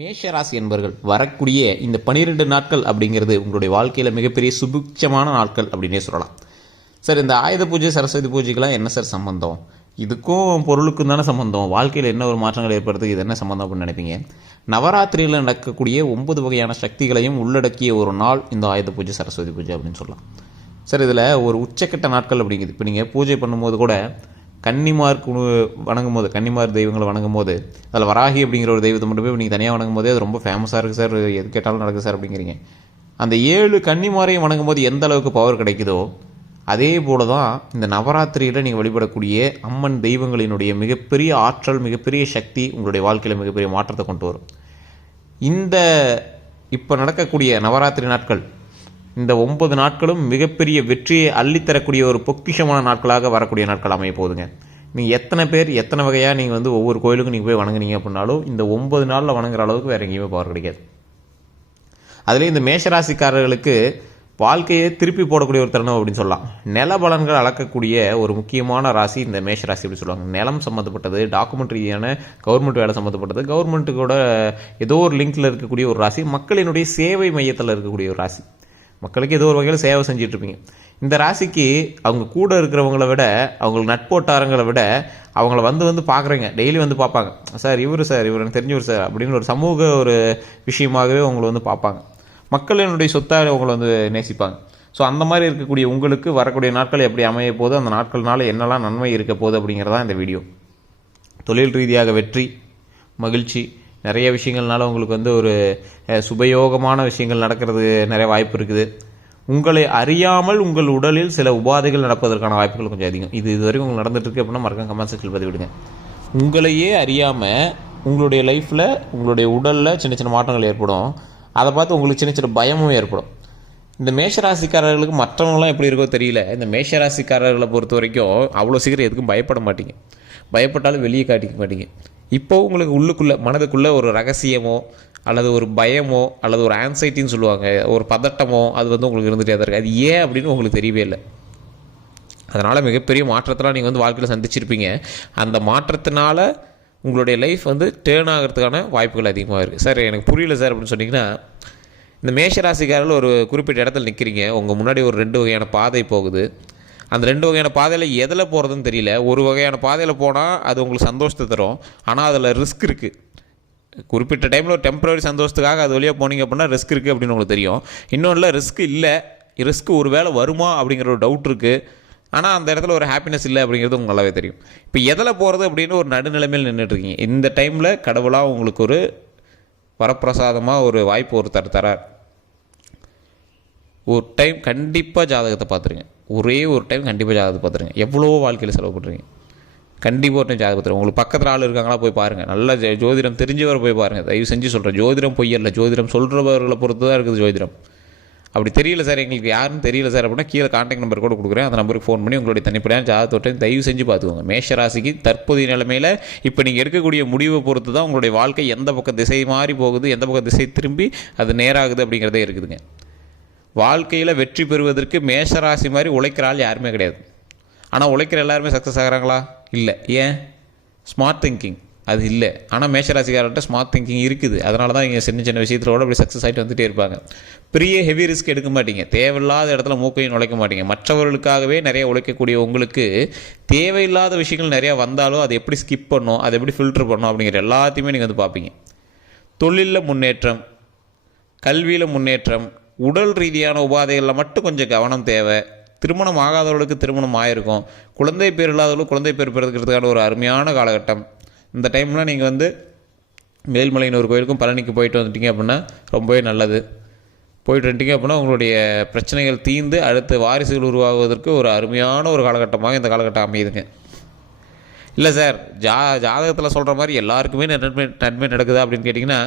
மேஷராசி என்பர்கள் வரக்கூடிய இந்த 12 நாட்கள் அப்படிங்கிறது உங்களுடைய வாழ்க்கையில் மிகப்பெரிய சுபிட்சமான நாட்கள் அப்படின்னே சொல்லலாம். சார், இந்த ஆயுத பூஜை சரஸ்வதி பூஜைக்கெல்லாம் என்ன சார் சம்பந்தம்? இதுக்கும் பொருளுக்கும் தானே சம்பந்தம். வாழ்க்கையில் என்ன ஒரு மாற்றங்கள் ஏற்படுறதுக்கு இது என்ன சம்பந்தம் அப்படின்னு நினைப்பீங்க. நவராத்திரியில் நடக்கக்கூடிய 9 வகையான சக்திகளையும் உள்ளடக்கிய ஒரு நாள் இந்த ஆயுத பூஜை சரஸ்வதி பூஜை அப்படின்னு சொல்லலாம். சார், இதில் ஒரு உச்சக்கட்ட நாட்கள் அப்படிங்குது. இப்போ நீங்கள் பூஜை பண்ணும்போது கூட கன்னிமார் வணங்கும் போது, கன்னிமார் தெய்வங்களை வணங்கும் போது, அதில் வராகி அப்படிங்கிற ஒரு தெய்வத்தை மட்டும் போய் நீங்கள் தனியாக வணங்கும் போதே அது ரொம்ப ஃபேமஸாக இருக்குது சார், எது கேட்டாலும் நடக்குது சார் அப்படிங்கிறீங்க. அந்த 7 கன்னிமாரையும் வணங்கும் போது எந்த அளவுக்கு பவர் கிடைக்குதோ அதே போல தான் இந்த நவராத்திரியில் நீங்கள் வழிபடக்கூடிய அம்மன் தெய்வங்களினுடைய மிகப்பெரிய ஆற்றல், மிகப்பெரிய சக்தி உங்களுடைய வாழ்க்கையில் மிகப்பெரிய மாற்றத்தை கொண்டு வரும். இந்த இப்போ நடக்கக்கூடிய நவராத்திரி நாட்கள், இந்த 9 நாட்களும் மிகப்பெரிய வெற்றியை அள்ளித்தரக்கூடிய ஒரு பொக்கிஷமான நாட்களாக வரக்கூடிய நாட்கள் அமைய போகுதுங்க. நீங்கள் எத்தனை பேர் எத்தனை வகையாக நீங்கள் ஒவ்வொரு கோயிலுக்கும் நீங்கள் போய் வணங்குனீங்க அப்படின்னாலும் இந்த 9 நாளில் வணங்குற அளவுக்கு வேறு எங்கேயுமே பவர் கிடைக்காது. அதுலேயும் இந்த மேஷராசிக்காரர்களுக்கு வாழ்க்கையை திருப்பி போடக்கூடிய ஒரு தருணம் அப்படின்னு சொல்லலாம். நில பலன்கள் அளக்கக்கூடிய ஒரு முக்கியமான ராசி இந்த மேஷராசி அப்படின்னு சொல்லுவாங்க. நிலம் சம்மந்தப்பட்டது, டாக்குமெண்ட் ரீதியான கவர்மெண்ட் வேலை சம்மந்தப்பட்டது, கவர்மெண்ட்டுக்கூட ஏதோ ஒரு லிங்க்கில் இருக்கக்கூடிய ஒரு ராசி, மக்களினுடைய சேவை மையத்தில் இருக்கக்கூடிய ஒரு ராசி. மக்களுக்கு ஏதோ ஒரு வகையில் சேவை செஞ்சிட்ருப்பீங்க. இந்த ராசிக்கு அவங்க கூட இருக்கிறவங்கள விட, அவங்களுக்கு நட்போட்டாரங்களை விட அவங்கள வந்து பார்க்குறீங்க, டெய்லி வந்து பார்ப்பாங்க. சார் இவர் எனக்கு தெரிஞ்சவர் சார் அப்படின்னு ஒரு சமூக ஒரு விஷயமாகவே அவங்கள பார்ப்பாங்க. மக்களினுடைய சொத்தாக அவங்கள நேசிப்பாங்க. ஸோ அந்த மாதிரி இருக்கக்கூடிய உங்களுக்கு வரக்கூடிய நாட்கள் எப்படி அமைய போகுது, அந்த நாட்கள்னால என்னெல்லாம் நன்மை இருக்க போகுது அப்படிங்கிறதான் இந்த வீடியோ. தொழில் ரீதியாக வெற்றி, மகிழ்ச்சி, நிறைய விஷயங்கள்னால உங்களுக்கு ஒரு சுபயோகமான விஷயங்கள் நடக்கிறது நிறைய வாய்ப்பு இருக்குது. உங்களை அறியாமல் உங்கள் உடலில் சில உபாதைகள் நடப்பதற்கான வாய்ப்புகள் கொஞ்சம் அதிகம். இது வரைக்கும் உங்களுக்கு நடந்துட்டுருக்கு அப்படின்னா மறக்காம கமெண்ட் செக்ஷனில் பதிவிடுங்க. உங்களையே அறியாமல் உங்களுடைய லைஃப்பில், உங்களுடைய உடலில் சின்ன சின்ன மாற்றங்கள் ஏற்படும். அதை பார்த்து உங்களுக்கு சின்ன சின்ன பயமும் ஏற்படும். இந்த மேஷராசிக்காரர்களுக்கு மற்றவங்களாம் எப்படி இருக்கோ தெரியல, இந்த மேஷராசிக்காரர்களை பொறுத்த வரைக்கும் அவ்வளோ சீக்கிரம் எதுக்கும் பயப்பட மாட்டீங்க. பயப்பட்டாலும் வெளியே காட்டிக்க மாட்டீங்க. இப்போ உங்களுக்கு உள்ளுக்குள்ளே, மனதுக்குள்ளே ஒரு ரகசியமோ அல்லது ஒரு பயமோ அல்லது ஒரு ஆன்சைட்டின்னு சொல்லுவாங்க, ஒரு பதட்டமோ அது உங்களுக்கு இருந்துகிட்டே தான் இருக்குது. அது ஏன் அப்படின்னு உங்களுக்கு தெரியவே இல்லை. அதனால் மிகப்பெரிய மாற்றத்தெல்லாம் நீங்கள் வாழ்க்கையில் சந்திச்சிருப்பீங்க. அந்த மாற்றத்தினால உங்களுடைய லைஃப் டேர்ன் ஆகிறதுக்கான வாய்ப்புகள் அதிகமாக இருக்குது. சார் எனக்கு புரியல சார் அப்படின்னு சொன்னிங்கன்னா, இந்த மேஷராசிக்காரில் ஒரு குறிப்பிட்ட இடத்துல நிற்கிறீங்க. உங்கள் முன்னாடி ஒரு 2 வகையான பாதை போகுது. அந்த 2 வகையான பாதையில் எதில் போகிறதுன்னு தெரியல. ஒரு வகையான பாதையில் போனால் அது உங்களுக்கு சந்தோஷத்தை தரும், ஆனால் அதில் ரிஸ்க் இருக்குது. குறிப்பிட்ட டைமில் ஒரு டெம்பரரி சந்தோஷத்துக்காக அது வழியாக போனீங்க அப்படின்னா ரிஸ்க் இருக்குது அப்படின்னு உங்களுக்கு தெரியும். இன்னொன்றில் ரிஸ்க் இல்லை, ரிஸ்க் ஒரு வேளை வருமா அப்படிங்கிற ஒரு டவுட் இருக்குது. ஆனால் அந்த இடத்துல ஒரு ஹாப்பினஸ் இல்லை அப்படிங்கிறது உங்களுக்கு நல்லாவே தெரியும். இப்போ எதில் போகிறது அப்படின்னு ஒரு நடுநிலைமையில் நின்றுட்டுருக்கீங்க. இந்த டைமில் கடவுளாக உங்களுக்கு ஒரு வரப்பிரசாதமாக ஒரு வாய்ப்பு தரார். ஒரு டைம் கண்டிப்பாக ஜாதகத்தை பார்த்துருங்க. ஒரே ஒரு டைம் கண்டிப்பாக ஜாதகத்தை பார்த்துருங்க. எவ்வளோ வாழ்க்கையில் செலவு பண்ணுறீங்க, கண்டிப்பாக ஒரு டைம் ஜாதகம் பார்த்துருங்க. உங்களுக்கு பக்கத்தில் ஆள் இருக்காங்களா போய் பாருங்கள். நல்ல ஜோதிடம் தெரிஞ்சவரை போய் பாருங்கள். தயவு செஞ்சு சொல்கிறேன், ஜோதிடம் பொய்யல்ல. ஜோதிடம் சொல்கிறவர்களை பொறுத்து தான் இருக்குது ஜோதிடம். அப்படி தெரியல சார், எங்களுக்கு யாருன்னு தெரியல சார் அப்படின்னா கீழே கான்டாக்ட் நம்பர் கூட கொடுக்குறேன். அந்த நம்பருக்கு ஃபோன் பண்ணி உங்களுடைய தனிப்படையான ஜாதகத்தோட்டையும் தயவு செஞ்சு பார்த்துக்கோங்க. மேஷராசிக்கு தற்போதைய நிலைமையில் இப்போ நீங்கள் எடுக்கக்கூடிய முடிவை பொறுத்து தான் உங்களுடைய வாழ்க்கை எந்த பக்கம் திசை மாறி போகுது, எந்த பக்கம் திசை திரும்பி அது நேராகுது அப்படிங்கிறதே இருக்குதுங்க. வாழ்க்கையில் வெற்றி பெறுவதற்கு மேஷராசி மாதிரி உழைக்கிற ஆள் யாருமே கிடையாது. ஆனால் உழைக்கிற எல்லாருமே சக்ஸஸ் ஆகிறாங்களா? இல்லை. ஏன்? ஸ்மார்ட் திங்கிங் அது இல்லை. ஆனால் மேஷராசிக்காரர்கிட்ட ஸ்மார்ட் திங்கிங் இருக்குது. அதனால தான் நீங்கள் சின்ன சின்ன விஷயத்தோடு அப்படி சக்ஸஸ் ஆகிட்டு வந்துகிட்டே இருப்பாங்க. பெரிய ஹெவி ரிஸ்க் எடுக்க மாட்டீங்க, தேவையில்லாத இடத்துல மூக்கையும் நுழைக்க மாட்டீங்க. மற்றவர்களுக்காகவே நிறைய உழைக்கக்கூடிய உங்களுக்கு தேவையில்லாத விஷயங்கள் நிறையா வந்தாலும் அதை எப்படி ஸ்கிப் பண்ணணும், அதை எப்படி ஃபில்டர் பண்ணணும் அப்படிங்கிற எல்லாத்தையுமே நீங்கள் பார்ப்பீங்க. தொழிலில் முன்னேற்றம், கல்வியில் முன்னேற்றம், உடல் ரீதியான உபாதைகளில் மட்டும் கொஞ்சம் கவனம் தேவை. திருமணம் ஆகாதவர்களுக்கு திருமணம் ஆகிருக்கும். குழந்தை பேர் இல்லாதவர்களுக்கு குழந்தை பேர் பிறக்கிறதுக்கான ஒரு அருமையான காலகட்டம். இந்த டைம்லாம் நீங்கள் மேல்மலையினூர் கோயிலுக்கும் பழனிக்கு போயிட்டு வந்துட்டீங்க அப்படின்னா ரொம்பவே நல்லது. போயிட்டு வந்துட்டீங்க அப்படின்னா உங்களுடைய பிரச்சனைகள் தீர்ந்து அடுத்த வாரிசுகள் உருவாகுவதற்கு ஒரு அருமையான ஒரு காலகட்டமாக இந்த காலகட்டம் அமையுதுங்க. இல்லை சார், ஜாதகத்தில் சொல்கிற மாதிரி எல்லாருக்குமே நன்மை நடக்குதா அப்படின்னு கேட்டிங்கன்னா,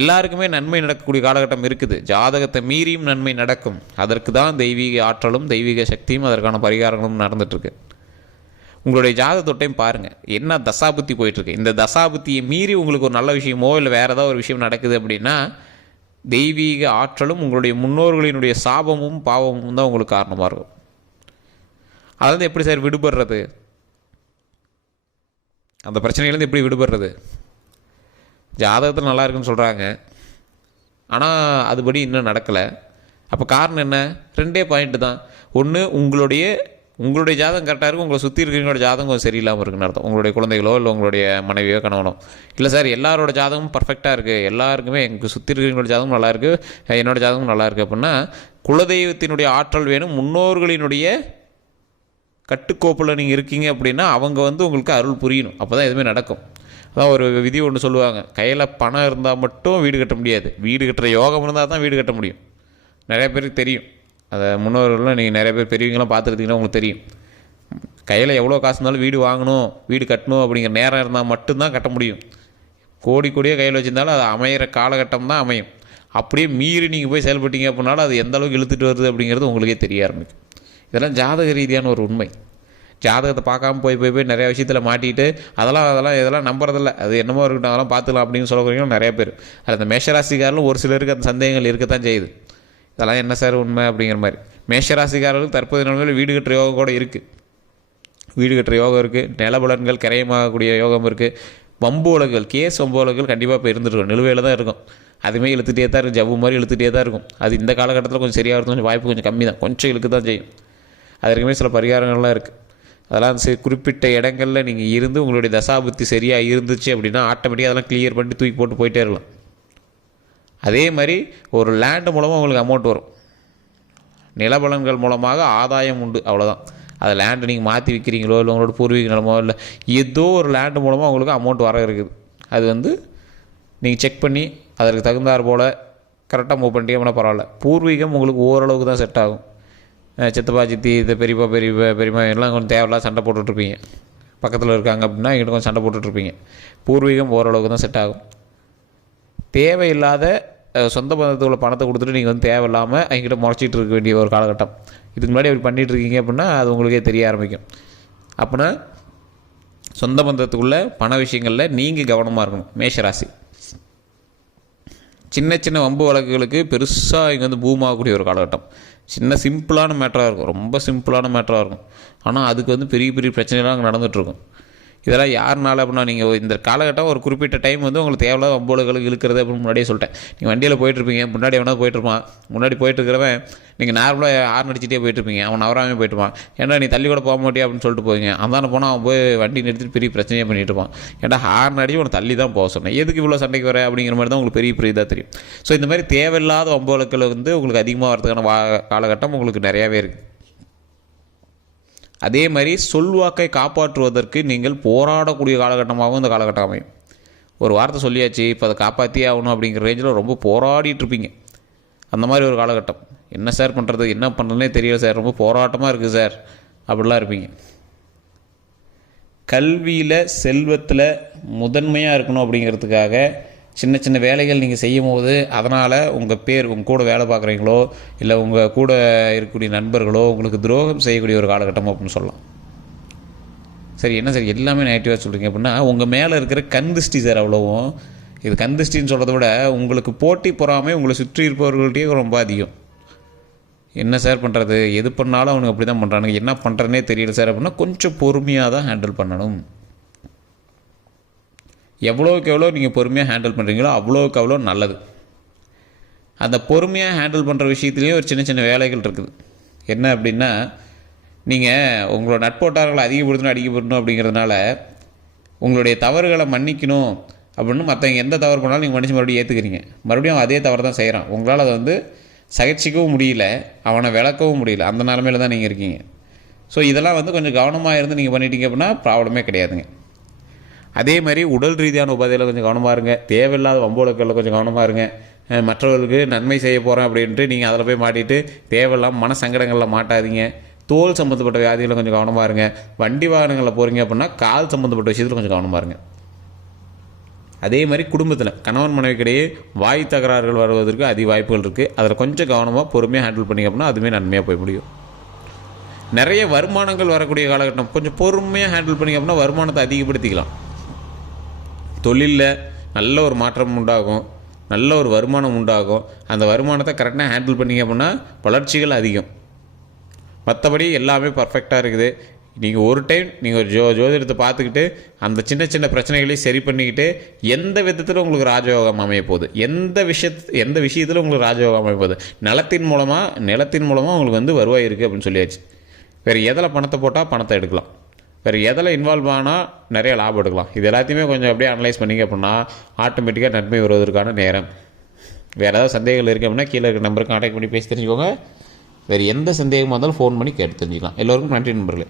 எல்லாருக்குமே நன்மை நடக்கக்கூடிய காலகட்டம் இருக்குது. ஜாதகத்தை மீறியும் நன்மை நடக்கும். அதற்கு தான் தெய்வீக ஆற்றலும் தெய்வீக சக்தியும் அதற்கான பரிகாரங்களும் நடந்துகிட்ருக்கு. உங்களுடைய ஜாதகத்தொட்டையும் பாருங்கள், என்ன தசாபுத்தி போயிட்டுருக்கு. இந்த தசாபுத்தியை மீறி உங்களுக்கு ஒரு நல்ல விஷயமோ இல்லை வேறு ஏதாவது ஒரு விஷயம் நடக்குது அப்படின்னா தெய்வீக ஆற்றலும் உங்களுடைய முன்னோர்களினுடைய சாபமும் பாவமும் தான் உங்களுக்கு காரணமாக இருக்கும். அதாவது எப்படி சார் விடுபடுறது, அந்த பிரச்சனையிலேருந்து எப்படி விடுபடுறது? ஜாதகத்தில் நல்லா இருக்குன்னு சொல்கிறாங்க, ஆனால் அதுபடி இன்னும் நடக்கலை. அப்போ காரணம் என்ன? 2 பாயிண்ட்டு தான். ஒன்று, உங்களுடைய ஜாதகம் கரெக்டாக இருக்கும், உங்களை சுற்றி இருக்கிறவங்களோட ஜாதகம் கொஞ்சம் சரியில்லாமல் இருக்குன்னு அர்த்தம். உங்களுடைய குழந்தைகளோ இல்லை உங்களுடைய மனைவியோ கணவனோ. இல்லை சார் எல்லாரோட ஜாதகமும் பர்ஃபெக்டாக இருக்குது, எல்லாருக்குமே எனக்கு சுற்றி இருக்கிறவங்களோட ஜாதகம் நல்லாயிருக்கு, என்னோடய ஜாதகம் நல்லாயிருக்கு அப்படின்னா குலதெய்வத்தினுடைய ஆற்றல் வேணும், முன்னோர்களினுடைய கட்டுக்கோப்பில் நீங்கள் இருக்கீங்க அப்படின்னா அவங்க உங்களுக்கு அருள் புரியணும். அப்போ தான் எதுவுமே நடக்கும். அதான் ஒரு விதி ஒன்று சொல்லுவாங்க, கையில் பணம் இருந்தால் மட்டும் வீடு கட்ட முடியாது, வீடு கட்டுற யோகம் இருந்தால் தான் வீடு கட்ட முடியும். நிறைய பேருக்கு தெரியும், அதை முன்னோர்கள்லாம் நீங்கள் நிறைய பேர் பெரியவங்களாம் பார்த்துருந்தீங்கன்னா உங்களுக்கு தெரியும். கையில் எவ்வளோ காசு இருந்தாலும் வீடு வாங்கணும், வீடு கட்டணும் அப்படிங்கிற நேரம் இருந்தால் மட்டும்தான் கட்ட முடியும். கோடியே கையில் வச்சுருந்தாலும் அது அமையிற காலகட்டம் தான் அமையும். அப்படியே மீறி நீங்கள் போய் செயல்பட்டீங்க அப்படின்னாலும் அது எந்த அளவுக்கு இழுத்துட்டு வருது அப்படிங்கிறது உங்களுக்கே தெரிய ஆரம்பிக்கும். இதெல்லாம் ஜாதக ரீதியான ஒரு உண்மை. ஜாதகத்தை பார்க்காம போய் நிறைய விஷயத்தில் மாட்டிட்டு இதெல்லாம் நம்புறதில்ல, அது என்னமோ இருக்கட்டும் அதெல்லாம் பார்த்துக்கலாம் அப்படின்னு சொல்லக்கூடிய நிறைய பேர். அது அந்த மேஷராசிக்காரர்களும் ஒரு சிலருக்கு அந்த சந்தேகங்கள் இருக்கத்தான் செய்யுது. இதெல்லாம் என்ன சார் உண்மை அப்படிங்கிற மாதிரி. மேஷராசிக்காரர்களுக்கு தற்போதைய நிலைமையில் வீடு கட்டுற யோகம் கூட இருக்குது, வீடு கட்டுற யோகம் இருக்குது, நிலபலன்கள் கரையமாகக்கூடிய யோகம் இருக்குது. வம்பு வழக்குகள், கேஸ் வம்பு வழக்குகள் கண்டிப்பாக இப்போ இருந்துருக்கும், நிலுவையில் தான் இருக்கும். அதுவுமே இழுத்துகிட்டே தான் இருக்கும், ஜவ்வு மாதிரி இழுத்துகிட்டே தான் இருக்கும். அது இந்த காலகட்டத்தில் கொஞ்சம் சரியாகிறது கொஞ்சம் வாய்ப்பு கொஞ்சம் கம்மி தான், கொஞ்சம் இழுக்கு தான் செய்யும். அதற்குமே சில பரிகாரங்கள்லாம் இருக்குது. அதெல்லாம் குறிப்பிட்ட இடங்களில் நீங்கள் இருந்து உங்களுடைய தசாபுத்தி சரியாக இருந்துச்சு அப்படின்னா ஆட்டோமேட்டிக்காக அதெல்லாம் கிளியர் பண்ணி தூக்கி போட்டு போயிட்டே இருக்கலாம். அதே மாதிரி ஒரு லேண்டு மூலமாக உங்களுக்கு அமௌண்ட் வரும், நிலபலன்கள் மூலமாக ஆதாயம் உண்டு, அவ்வளோதான். அதை லேண்டு நீங்கள் மாற்றி விற்கிறீங்களோ இல்லை உங்களோட பூர்வீக நிலமோ இல்லை ஏதோ ஒரு லேண்டு மூலமாக உங்களுக்கு அமௌண்ட் வர இருக்குது. அது நீங்கள் செக் பண்ணி அதற்கு தகுந்தாற் போல் கரெக்டாக மூவ் பண்ணிட்டீங்கன்னா பரவாயில்ல. பூர்வீகம் உங்களுக்கு ஓரளவுக்கு தான் செட் ஆகும். சித்தப்பா சித்தி இந்த பெரியப்பா எல்லாம் கொஞ்சம் தேவையில்லாம் சண்டை போட்டுட்ருப்பீங்க, பக்கத்தில் இருக்காங்க அப்படின்னா எங்கிட்ட கொஞ்சம் சண்டை போட்டுட்ருப்பீங்க. பூர்வீகம் ஓரளவுக்கு தான் செட் ஆகும். தேவையில்லாத சொந்த பந்தத்துக்குள்ள பணத்தை கொடுத்துட்டு நீங்கள் தேவையில்லாமல் எங்கிட்ட முறைச்சிட்டு இருக்க வேண்டிய ஒரு காலகட்டம். இதுக்கு முன்னாடி அப்படி பண்ணிகிட்டு இருக்கீங்க அப்படின்னா அது உங்களுக்கே தெரிய ஆரம்பிக்கும். அப்படின்னா சொந்த பந்தத்துக்குள்ள பண விஷயங்களில் நீங்கள் கவனமாக இருக்கணும். மேஷராசி சின்ன வம்பு வழக்குகளுக்கு பெருசாக இங்கே பூமாகக்கூடிய ஒரு காலகட்டம். சிம்பிளான மேட்டராக இருக்கும், ரொம்ப சிம்பிளான மேட்டராக இருக்கும். ஆனால் அதுக்கு பெரிய பிரச்சனைலாம் அங்கே நடந்துகிட்ருக்கும். இதெல்லாம் யாருனால அப்படின்னா நீங்கள் இந்த காலகட்டம் ஒரு குறிப்பிட்ட டைம் உங்களுக்கு தேவையில்லாத வம்போலுகளுக்கு இழுக்கிறது அப்படின்னு முன்னாடியே சொல்லிட்டேன். நீங்கள் வண்டியில் போயிட்டுருப்பீங்க, முன்னாடி எவனா போயிட்டுருப்பான், முன்னாடி போயிட்டுருக்கிறவன் நீங்கள் நார்மலாக ஹார்ன் அடிச்சிட்டே போயிட்டுருப்பீங்க, அவன் நவராமே போயிட்டுருப்பான். ஏன்னா நீ தள்ளி கூட போக மாட்டியா அப்படின்னு சொல்லிட்டு போவீங்க. அந்தான போனால் அவன் போய் வண்டி நிறுத்திட்டு பெரிய பிரச்சனையே பண்ணிட்டு இருப்பான். ஏன்னா ஹார்ன் அடிச்சு உனக்கு தள்ளி தான் போக சொன்னேன், எதுக்கு இவ்வளோ சண்டைக்கு வர அப்படிங்கிற மாதிரி தான் உங்களுக்கு பெரிய இதாக தெரியும். ஸோ இந்த மாதிரி தேவையில்லாத வம்போலுக்கள் உங்களுக்கு அதிகமாக வரதுக்கான காலகட்டம் உங்களுக்கு நிறையாவே இருக்குது. அதே மாதிரி சொல்வாக்கை காப்பாற்றுவதற்கு நீங்கள் போராடக்கூடிய காலகட்டமாகவும் இந்த காலகட்டம் அமையும். ஒரு வார்த்தை சொல்லியாச்சு, இப்போ அதை காப்பாற்றியே ஆகணும் அப்படிங்கிற ரேஞ்சில் ரொம்ப போராடிட்டுருப்பீங்க. அந்த மாதிரி ஒரு காலகட்டம். என்ன சார் பண்ணுறது, என்ன பண்ணுறதுனே தெரியல சார், ரொம்ப போராட்டமாக இருக்குது சார் அப்படிலாம் இருப்பீங்க. கல்வியில் செல்வத்தில் முதன்மையாக இருக்கணும் அப்படிங்கிறதுக்காக சின்ன வேலைகள் நீங்கள் செய்யும் போது அதனால் உங்கள் கூட வேலை பார்க்குறீங்களோ இல்லை உங்கள் கூட இருக்கக்கூடிய நண்பர்களோ உங்களுக்கு துரோகம் செய்யக்கூடிய ஒரு காலகட்டம் அப்படின்னு சொல்லலாம். சரி என்ன சார் எல்லாமே நெகட்டிவாக சொல்கிறீங்க அப்படின்னா உங்கள் மேலே இருக்கிற கந்திஷ்டி சார். அவ்வளோவும் இது கந்திஷ்டின்னு சொல்கிறத விட உங்களுக்கு போட்டி பொறாமை உங்களை சுற்றி இருப்பவர்கள்ட்டே ரொம்ப அதிகம். என்ன சார் பண்ணுறது, எது பண்ணாலும் அவனுக்கு அப்படி தான் பண்ணுறானுங்க, என்ன பண்ணுறதுனே தெரியல சார் அப்படின்னா கொஞ்சம் பொறுமையாக தான் ஹேண்டில் பண்ணணும். எவ்வளோக்கு எவ்வளோ நீங்கள் பொறுமையாக ஹேண்டில் பண்ணுறீங்களோ அவ்வளோக்கு அவ்வளோ நல்லது. அந்த பொறுமையாக ஹேண்டில் பண்ணுற விஷயத்துலேயும் ஒரு சின்ன வேலைகள் இருக்குது. என்ன அப்படின்னா நீங்கள் உங்களோட நட்போட்டார்களை அடிக்கப்படணும் அப்படிங்கிறதுனால உங்களுடைய தவறுகளை மன்னிக்கணும் அப்படின்னு மற்றவங்க எந்த தவறு பண்ணாலும் நீங்கள் மன்னிச்சு மறுபடியும் ஏற்றுக்கிறீங்க. மறுபடியும் அதே தவறு தான் செய்கிறான். உங்களால் அதை சகிச்சிக்கவும் முடியல, அவனை விளக்கவும் முடியல, அந்த நிலமையில தான் நீங்கள் இருக்கீங்க. ஸோ இதெல்லாம் கொஞ்சம் கவனமாக இருந்து நீங்கள் பண்ணிட்டீங்க அப்படின்னா ப்ராப்ளமே கிடையாதுங்க. அதே மாதிரி உடல் ரீதியான உபாதையில் கொஞ்சம் கவனமாக இருங்க. தேவையில்லாத வம்போலக்களில் கொஞ்சம் கவனமாக இருங்க. மற்றவர்களுக்கு நன்மை செய்ய போகிறேன் அப்படின்ட்டு நீங்கள் அதில் போய் மாட்டிட்டு தேவையில்லாமல் மன சங்கடங்களில் மாட்டாதீங்க. தோல் சம்மந்தப்பட்ட வியாதிகளில் கொஞ்சம் கவனமாக இருங்க. வண்டி வாகனங்களில் போகிறீங்க அப்படின்னா கால் சம்மந்தப்பட்ட விஷயத்தில் கொஞ்சம் கவனமாக இருங்க. அதே மாதிரி குடும்பத்தில் கணவன் மனைவிக்கிடையே வாய் தகராறுகள் வருவதற்கு அதிக வாய்ப்புகள் இருக்குது. அதில் கொஞ்சம் கவனமாக பொறுமையாக ஹேண்டில் பண்ணிங்க அப்படின்னா அதுவுமே நன்மையாக போய் முடியும். நிறைய வருமானங்கள் வரக்கூடிய காலகட்டம். கொஞ்சம் பொறுமையாக ஹேண்டில் பண்ணிங்க அப்படின்னா வருமானத்தை அதிகப்படுத்திக்கலாம். தொழிலில் நல்ல ஒரு மாற்றம் உண்டாகும், நல்ல ஒரு வருமானம் உண்டாகும். அந்த வருமானத்தை கரெக்டாக ஹேண்டில் பண்ணிங்க அப்படின்னா வளர்ச்சிகள் அதிகம். மற்றபடி எல்லாமே பர்ஃபெக்டாக இருக்குது. நீங்கள் ஒரு டைம் நீங்கள் ஒரு ஜோதிடத்தை பார்த்துக்கிட்டு அந்த சின்ன சின்ன பிரச்சனைகளையும் சரி பண்ணிக்கிட்டு எந்த விதத்தில் உங்களுக்கு ராஜயோகம் அமைய போகுது, எந்த விஷயத்தில் உங்களுக்கு ராஜயோகம் அமைய போகுது, நிலத்தின் மூலமாக உங்களுக்கு வந்து வருவாய் இருக்குது அப்படின்னு சொல்லியாச்சு. வேறு எதில் பணத்தை போட்டால் பணத்தை எடுக்கலாம், வேறு எதில் இன்வால்வ் ஆனால் நிறைய லாபம் எடுக்கலாம். இது எல்லாத்தையுமே கொஞ்சம் அப்படியே அனலைஸ் பண்ணிங்க அப்படின்னா ஆட்டோமேட்டிக்காக நன்மை வருவதற்கான நேரம். வேறு ஏதாவது சந்தேகங்கள் இருக்குது அப்படின்னா கீழே இருக்கிற நம்பருக்கு கான்டாக்ட் பண்ணி பேசி தெரிஞ்சுக்கோங்க. வேறு எந்த சந்தேகமாக இருந்தாலும் ஃபோன் பண்ணி கேட்டு தெரிஞ்சுக்கலாம். எல்லோருக்கும் நன்றி நண்பர்களே.